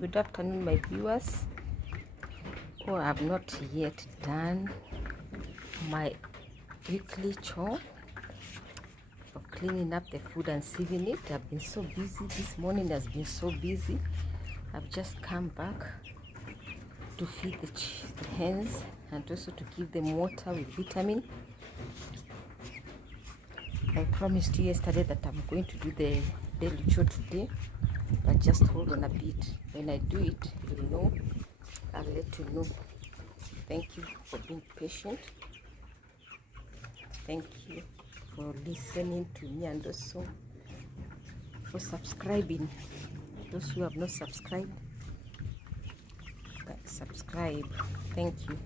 Good afternoon, my viewers. Oh, I have not yet done my weekly chore of cleaning up the food and sieving it. I've been so busy. This morning has been so busy. I've just come back to feed the hens and also to give them water with vitamin. I promised you yesterday that I'm going to do the daily chore today, but just hold on a bit. When I do it, you'll know. I'll let you know. Thank you for being patient. Thank you for listening to me and also for subscribing. Those who have not subscribed, subscribe. Thank you.